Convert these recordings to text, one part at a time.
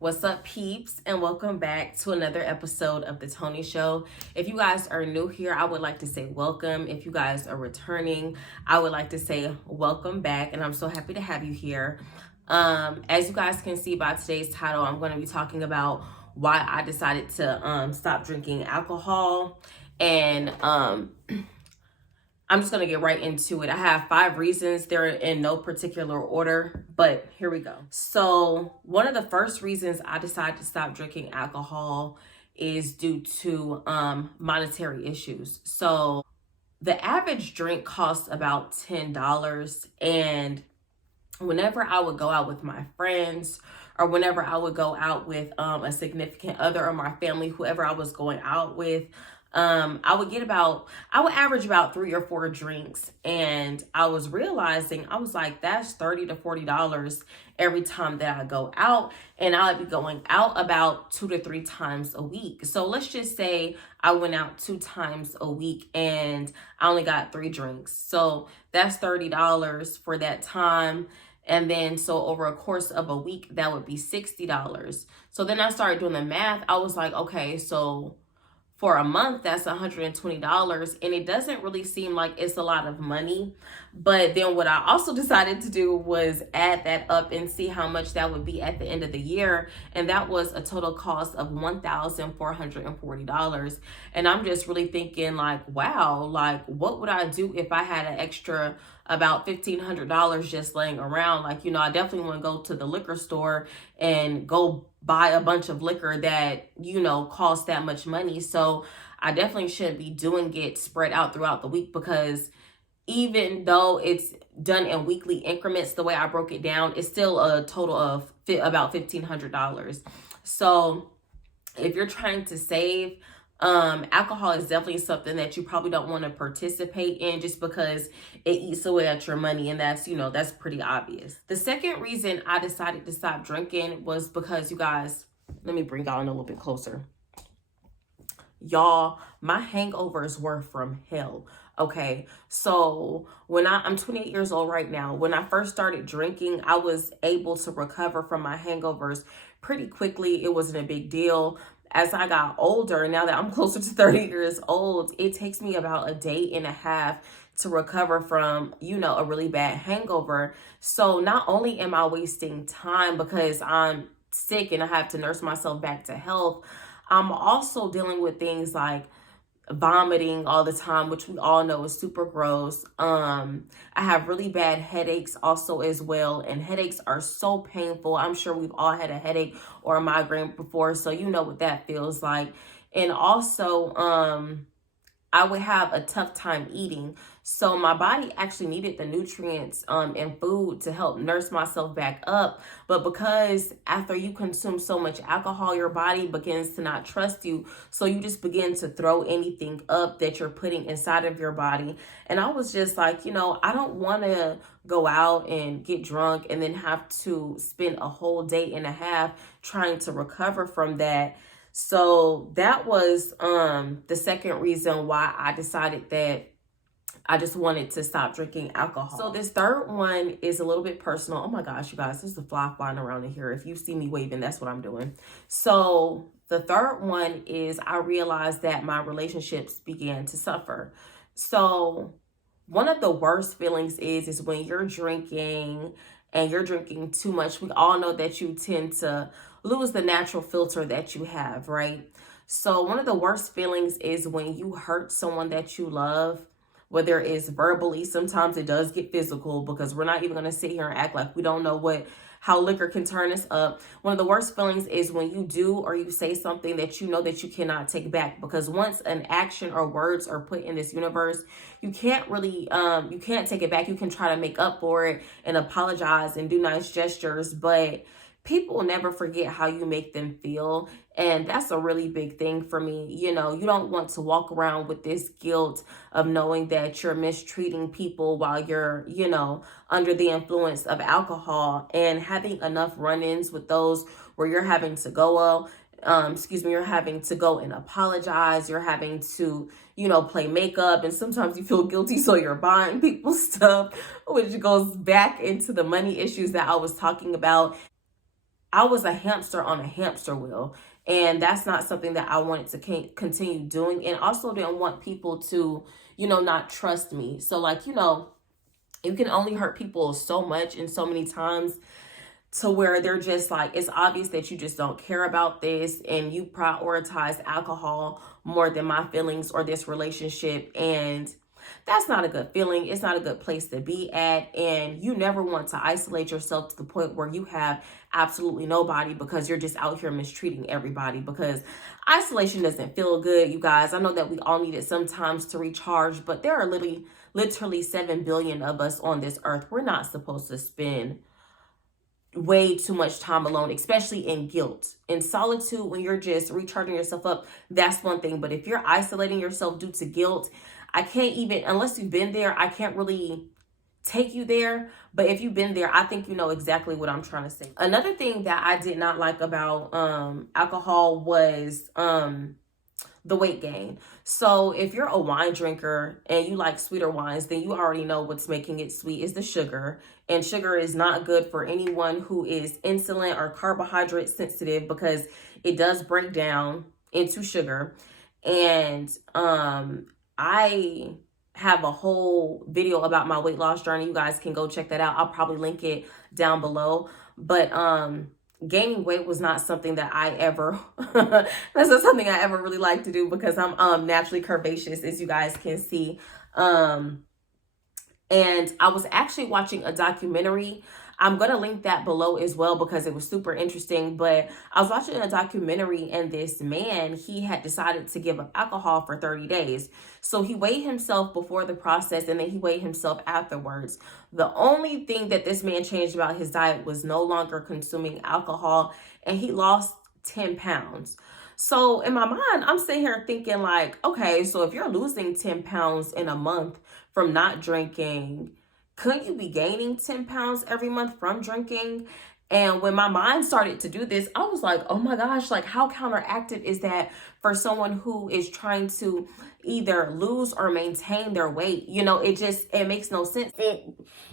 What's up, peeps, and welcome back to another episode of the Toni Show. If you guys are new here, I would like to say welcome. If you guys are returning, I would like to say welcome back, and I'm so happy to have you here. As you guys can see by today's title, I'm going to be talking about why I decided to stop drinking alcohol, and I'm just going to get right into it. I have 5 reasons. They're in no particular order, but here we go. So one of the first reasons I decided to stop drinking alcohol is due to monetary issues. So the average drink costs about $10, and whenever I would go out with my friends, or whenever I would go out with a significant other or my family, whoever I was going out with, I would average about 3 or 4 drinks, and I was realizing, I was like, that's $30 to $40 every time that I go out, and I'd be going out about 2 to 3 times a week. So let's just say I went out 2 times a week and I only got 3 drinks. So that's $30 for that time. And then, so over a course of a week, that would be $60. So then I started doing the math. I was like, okay, so for a month, that's $120. And it doesn't really seem like it's a lot of money. But then what I also decided to do was add that up and see how much that would be at the end of the year. And that was a total cost of $1,440. And I'm just really thinking like, wow, like what would I do if I had an extra about $1,500 just laying around? Like, you know, I definitely want to go to the liquor store and go buy a bunch of liquor that, you know, costs that much money. So I definitely shouldn't be doing it spread out throughout the week, because even though it's done in weekly increments, the way I broke it down, it's still a total of about $1,500. So if you're trying to save, alcohol is definitely something that you probably don't want to participate in, just because it eats away at your money, and that's, you know, that's pretty obvious. The second reason I decided to stop drinking was because, you guys, let me bring y'all in a little bit closer. Y'all, my hangovers were from hell. Okay, so when I'm 28 years old right now. When I first started drinking, I was able to recover from my hangovers pretty quickly. It wasn't a big deal. As I got older, now that I'm closer to 30 years old, it takes me about a day and a half to recover from, you know, a really bad hangover. So not only am I wasting time because I'm sick and I have to nurse myself back to health, I'm also dealing with things like vomiting all the time, which we all know is super gross. I have really bad headaches also as well, and headaches are so painful. I'm sure we've all had a headache or a migraine before, so you know what that feels like. And also, I would have a tough time eating. So my body actually needed the nutrients in food to help nurse myself back up. But because after you consume so much alcohol, your body begins to not trust you. So you just begin to throw anything up that you're putting inside of your body. And I was just like, you know, I don't want to go out and get drunk and then have to spend a whole day and a half trying to recover from that. So that was the second reason why I decided that I just wanted to stop drinking alcohol. So this third one is a little bit personal. Oh my gosh, you guys, there's a fly flying around in here. If you see me waving, that's what I'm doing. So the third one is I realized that my relationships began to suffer. So one of the worst feelings is when you're drinking and you're drinking too much. We all know that you tend to lose the natural filter that you have, right? So one of the worst feelings is when you hurt someone that you love, whether it's verbally. Sometimes it does get physical, because we're not even going to sit here and act like we don't know how liquor can turn us up. One of the worst feelings is when you do or you say something that you know that you cannot take back, because once an action or words are put in this universe, you can't really, you can't take it back. You can try to make up for it and apologize and do nice gestures, but people will never forget how you make them feel. And that's a really big thing for me. You know, you don't want to walk around with this guilt of knowing that you're mistreating people while you're, you know, under the influence of alcohol, and having enough run-ins with those where you're having to go, you're having to go and apologize. You're having to, you know, play makeup, and sometimes you feel guilty, so you're buying people stuff, which goes back into the money issues that I was talking about. I was a hamster on a hamster wheel. And that's not something that I wanted to continue doing. And also didn't want people to, not trust me. So like, you can only hurt people so much and so many times to where they're just like, it's obvious that you just don't care about this and you prioritize alcohol more than my feelings or this relationship. And that's not a good feeling. It's not a good place to be at. And you never want to isolate yourself to the point where you have absolutely nobody because you're just out here mistreating everybody, because isolation doesn't feel good, you guys. I know that we all need it sometimes to recharge, but there are literally 7 billion of us on this earth. We're not supposed to spend way too much time alone, especially in guilt. In solitude, when you're just recharging yourself up, that's one thing. But if you're isolating yourself due to guilt, I can't even, unless you've been there, I can't really take you there. But if you've been there, I think you know exactly what I'm trying to say. Another thing that I did not like about alcohol was the weight gain. So if you're a wine drinker and you like sweeter wines, then you already know what's making it sweet is the sugar. And sugar is not good for anyone who is insulin or carbohydrate sensitive, because it does break down into sugar. And I have a whole video about my weight loss journey. You guys can go check that out. I'll probably link it down below. But gaining weight was not something that I ever that's not something I ever really like to do, because I'm naturally curvaceous, as you guys can see. And I was actually watching a documentary. I'm going to link that below as well because it was super interesting. But I was watching a documentary, and this man, he had decided to give up alcohol for 30 days. So he weighed himself before the process, and then he weighed himself afterwards. The only thing that this man changed about his diet was no longer consuming alcohol, and he lost 10 pounds. So in my mind, I'm sitting here thinking like, okay, so if you're losing 10 pounds in a month from not drinking, couldn't you be gaining 10 pounds every month from drinking? And when my mind started to do this, I was like, oh my gosh, like how counteractive is that for someone who is trying to either lose or maintain their weight? It makes no sense.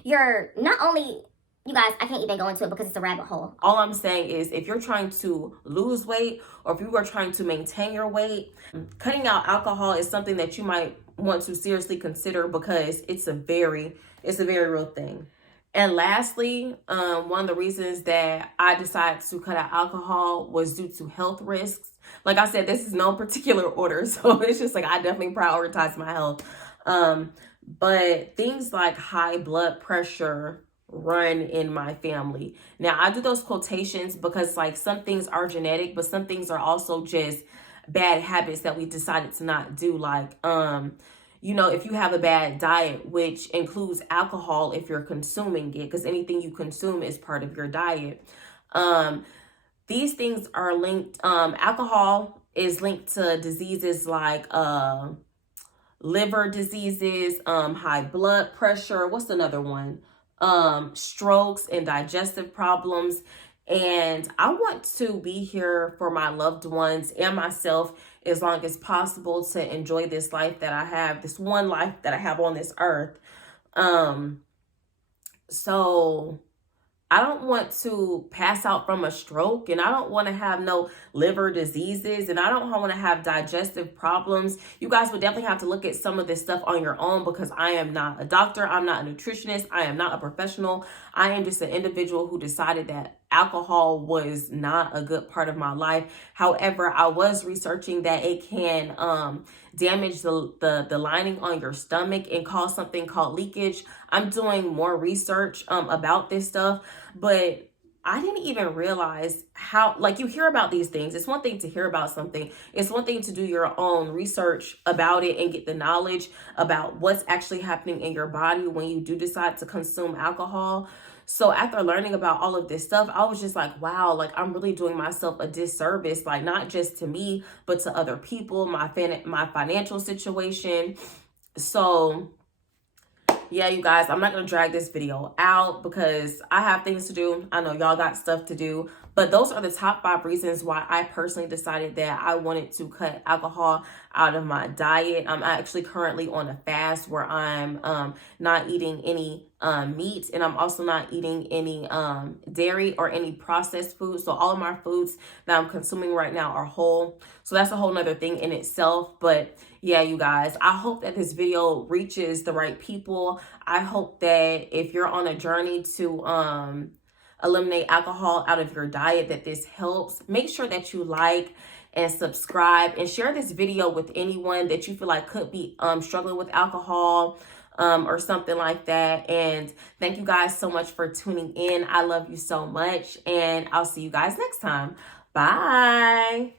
You're not only, you guys, I can't even go into it because it's a rabbit hole. All I'm saying is if you're trying to lose weight, or if you are trying to maintain your weight, cutting out alcohol is something that you might want to seriously consider, because it's a very real thing. And lastly, one of the reasons that I decided to cut out alcohol was due to health risks. Like I said, this is no particular order, so it's just like I definitely prioritize my health. But things like high blood pressure run in my family. Now, I do those quotations because like some things are genetic, but some things are also just bad habits that we decided to not do. Like, if you have a bad diet, which includes alcohol if you're consuming it, because anything you consume is part of your diet. These things are linked. Alcohol is linked to diseases like liver diseases, high blood pressure. What's another one? Strokes and digestive problems. And I want to be here for my loved ones and myself as long as possible to enjoy this life that I have, this one life that I have on this earth. So I don't want to pass out from a stroke, and I don't want to have no liver diseases, and I don't want to have digestive problems. You guys would definitely have to look at some of this stuff on your own, because I am not a doctor. I'm not a nutritionist. I am not a professional. I am just an individual who decided that alcohol was not a good part of my life. However, I was researching that it can damage the lining on your stomach and cause something called leakage. I'm doing more research about this stuff, but I didn't even realize how, like, you hear about these things. It's one thing to hear about something. It's one thing to do your own research about it and get the knowledge about what's actually happening in your body when you do decide to consume alcohol. So after learning about all of this stuff, I was just like, wow, like I'm really doing myself a disservice, like not just to me, but to other people, my financial situation. So yeah, you guys, I'm not going to drag this video out because I have things to do. I know y'all got stuff to do, But those are the top 5 reasons why I personally decided that I wanted to cut alcohol out of my diet. I'm actually currently on a fast where I'm not eating any meat, and I'm also not eating any dairy or any processed food. So all of my foods that I'm consuming right now are whole. So that's a whole nother thing in itself. But yeah, you guys, I hope that this video reaches the right people. I hope that if you're on a journey to eliminate alcohol out of your diet, that this helps. Make sure that you like and subscribe and share this video with anyone that you feel like could be struggling with alcohol or something like that. And thank you guys so much for tuning in. I love you so much, and I'll see you guys next time. Bye.